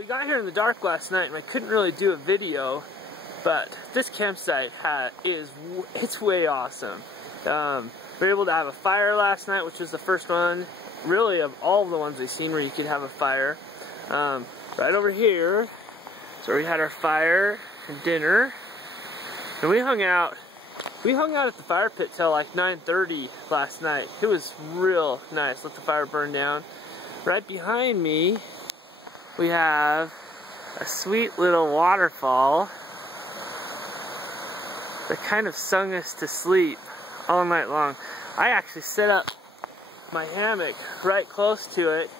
We got here in the dark last night and I couldn't really do a video, but this campsite it's way awesome. We were able to have a fire last night, which was the first one, really, of all of the ones I've seen where you could have a fire. Right over here, so we had our fire and dinner, and we hung out at the fire pit till like 9:30 last night. It was real nice. Let the fire burn down. Right behind me, we have a sweet little waterfall that kind of sung us to sleep all night long. I actually set up my hammock right close to it.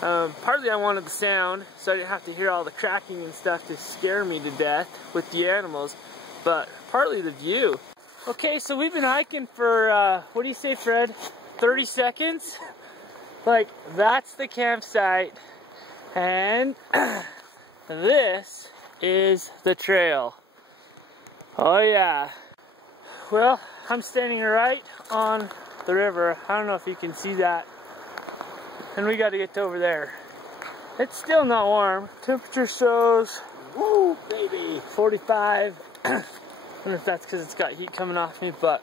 Partly I wanted the sound, so I didn't have to hear all the cracking and stuff to scare me to death with the animals, but partly the view. Okay, so we've been hiking for, what do you say, Fred? 30 seconds? Like, that's the campsite, and this is the trail. Oh yeah. Well, I'm standing right on the river. I don't know if you can see that. And we got to get to over there. It's still not warm. Temperature shows, woo, baby, 45. I don't know if that's because it's got heat coming off me, but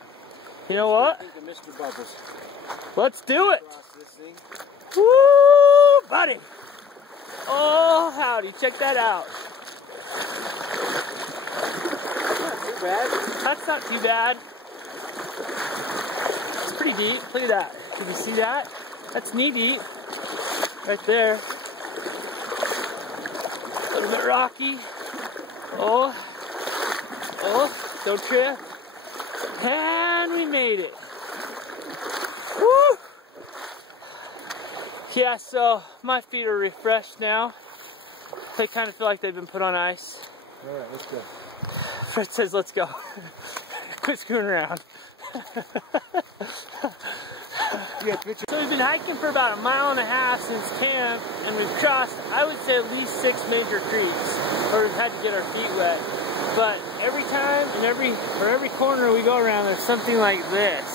you know what? Let's do it. Woo, buddy. Oh, howdy. Check that out. Not too bad. That's not too bad. It's pretty deep. Look at that. Can you see that? That's knee deep. Right there. A little bit rocky. Oh, don't trip. And we made it. Woo! Yeah, so my feet are refreshed now. They kind of feel like they've been put on ice. Alright, let's go. Fred says, let's go. Quit screwing around. So we've been hiking for about 1.5 miles since camp, and we've crossed, I would say, at least 6 major creeks where we've had to get our feet wet. But every time and every corner we go around, there's something like this.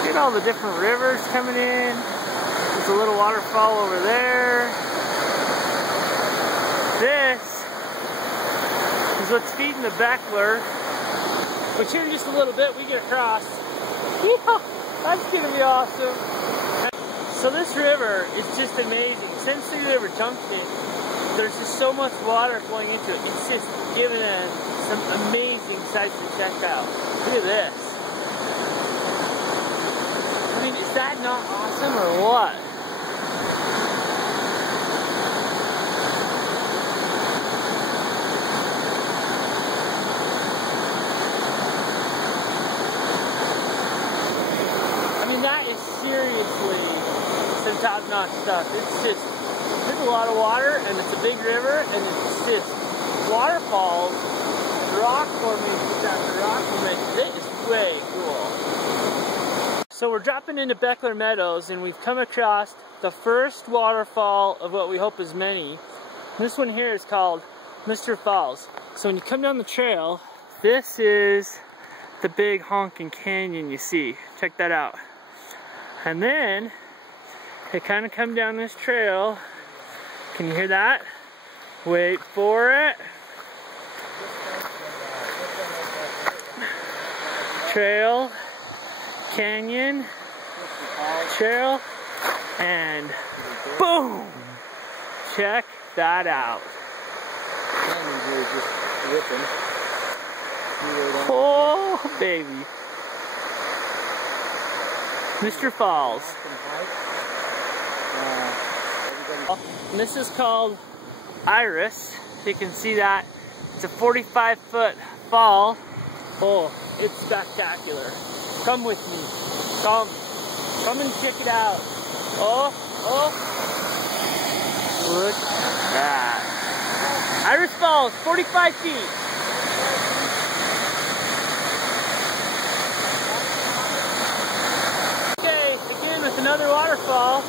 Look at all the different rivers coming in. There's a little waterfall over there. This is what's feeding the Beckler, which here in just a little bit we get across. Yeah, that's gonna be awesome. So this river is just amazing. Since the River Junction, there's just so much water flowing into it. It's just giving us some amazing sights to check out. Look at this. I mean, is that not awesome or what? That is seriously some top-notch stuff. It's just, there's a lot of water, and it's a big river, and it's just waterfalls, rock formations after rock formations. It is way cool. So we're dropping into Beckler Meadows, and we've come across the first waterfall of what we hope is many. This one here is called Mr. Falls. So when you come down the trail, this is the big honking canyon you see. Check that out. And then they kind of come down this trail. Can you hear that? Wait for it. Trail, canyon, trail, and boom! Check that out. Oh, baby. Mr. Falls. And this is called Iris. You can see that. It's a 45-foot fall. Oh, it's spectacular. Come with me. Come and check it out. Oh. Look at that. Iris Falls, 45 feet. Another waterfall.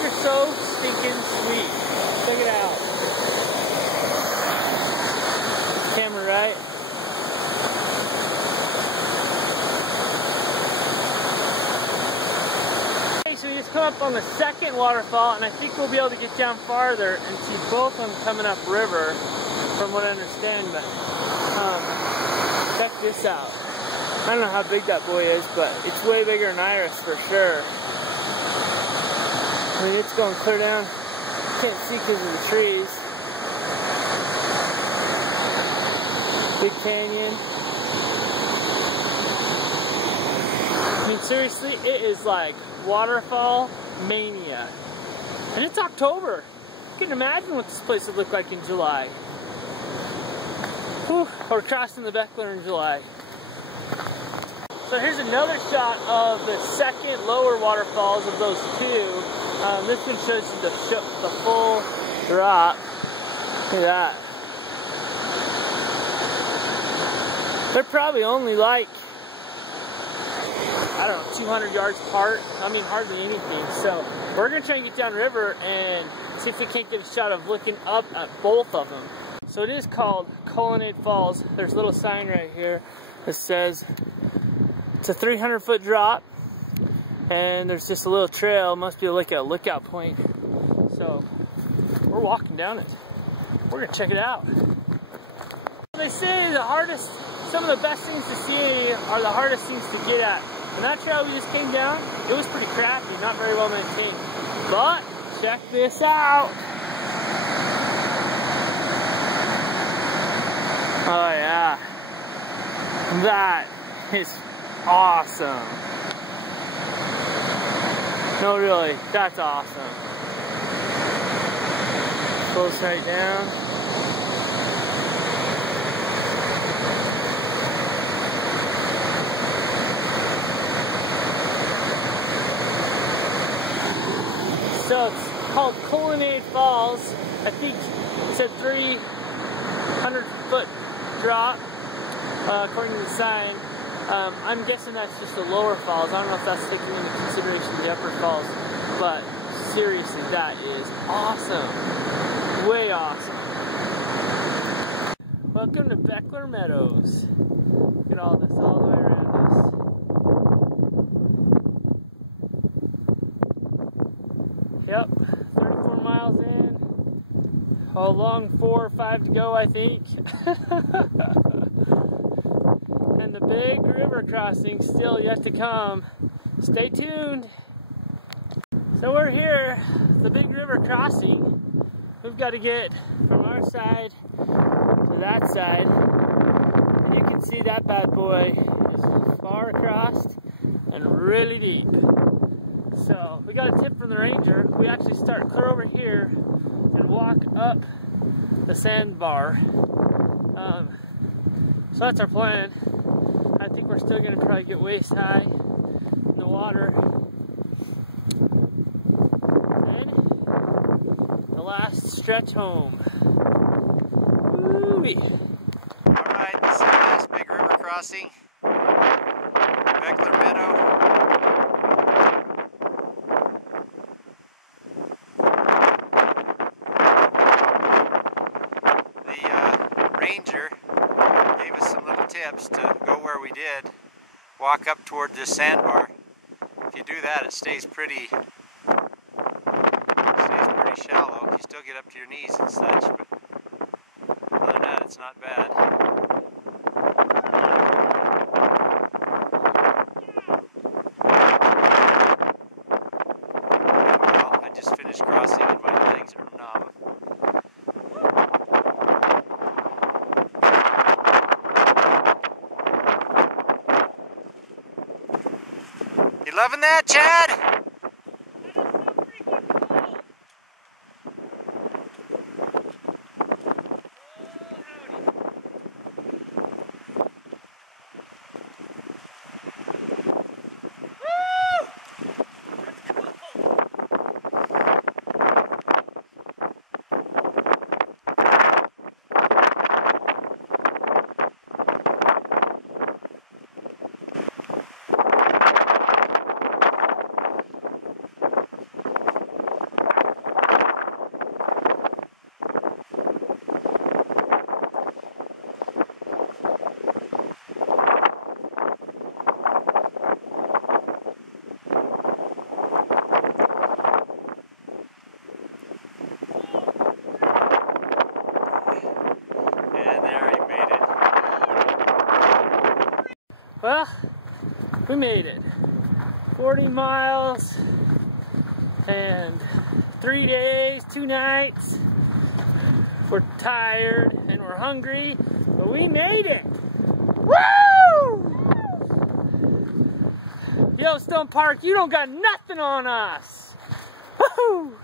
You're so stinking sweet. Check it out. Camera right. Okay, so we just come up on the second waterfall, and I think we'll be able to get down farther and see both of them coming up river, from what I understand. But check this out. I don't know how big that boy is, but it's way bigger than Iris for sure. I mean, it's going clear down. Can't see because of the trees. Big canyon. I mean, seriously, it is like waterfall mania. And it's October. You can imagine what this place would look like in July. Whew, or crossing the Beckler in July. So here's another shot of the second lower waterfalls of those two. This one shows you the full drop. Look at that. They're probably only like, I don't know, 200 yards apart. I mean, hardly anything. So we're gonna try and get downriver and see if we can't get a shot of looking up at both of them. So it is called Colonnade Falls. There's a little sign right here that says it's a 300-foot drop, and there's just a little trail. Must be like a lookout point. So we're walking down it. We're gonna check it out. They say the hardest, some of the best things to see are the hardest things to get at. And that trail we just came down, it was pretty crappy, not very well maintained. But check this out. Oh yeah, that is awesome. No, really, that's awesome. Goes right down. So it's called Colonnade Falls. I think it's a 300-foot drop, according to the sign. I'm guessing that's just the lower falls. I don't know if that's taking into consideration the upper falls, but seriously, that is awesome. Way awesome. Welcome to Beckler Meadows. Look at all this all the way around us. Yep, 34 miles in. A long 4 or 5 to go, I think. And the big river crossing still yet to come. Stay tuned. So we're here, the big river crossing. We've got to get from our side to that side. And you can see that bad boy is far across and really deep. So we got a tip from the ranger. We actually start clear over here and walk up the sandbar. So that's our plan. I think we're still gonna probably get waist high in the water. And the last stretch home. Woo-wee. Alright, this is the last big river crossing. Beckler Meadow. Ranger gave us some little tips to go where we did. Walk up toward this sandbar. If you do that, it stays pretty shallow. You still get up to your knees and such, but other than that, it's not bad. Well, I just finished crossing and my legs are numb. Loving that, Chad? Well, we made it. 40 miles and 3 days, 2 nights. We're tired and we're hungry, but we made it. Woo! Yellowstone Park, you don't got nothing on us. Woo!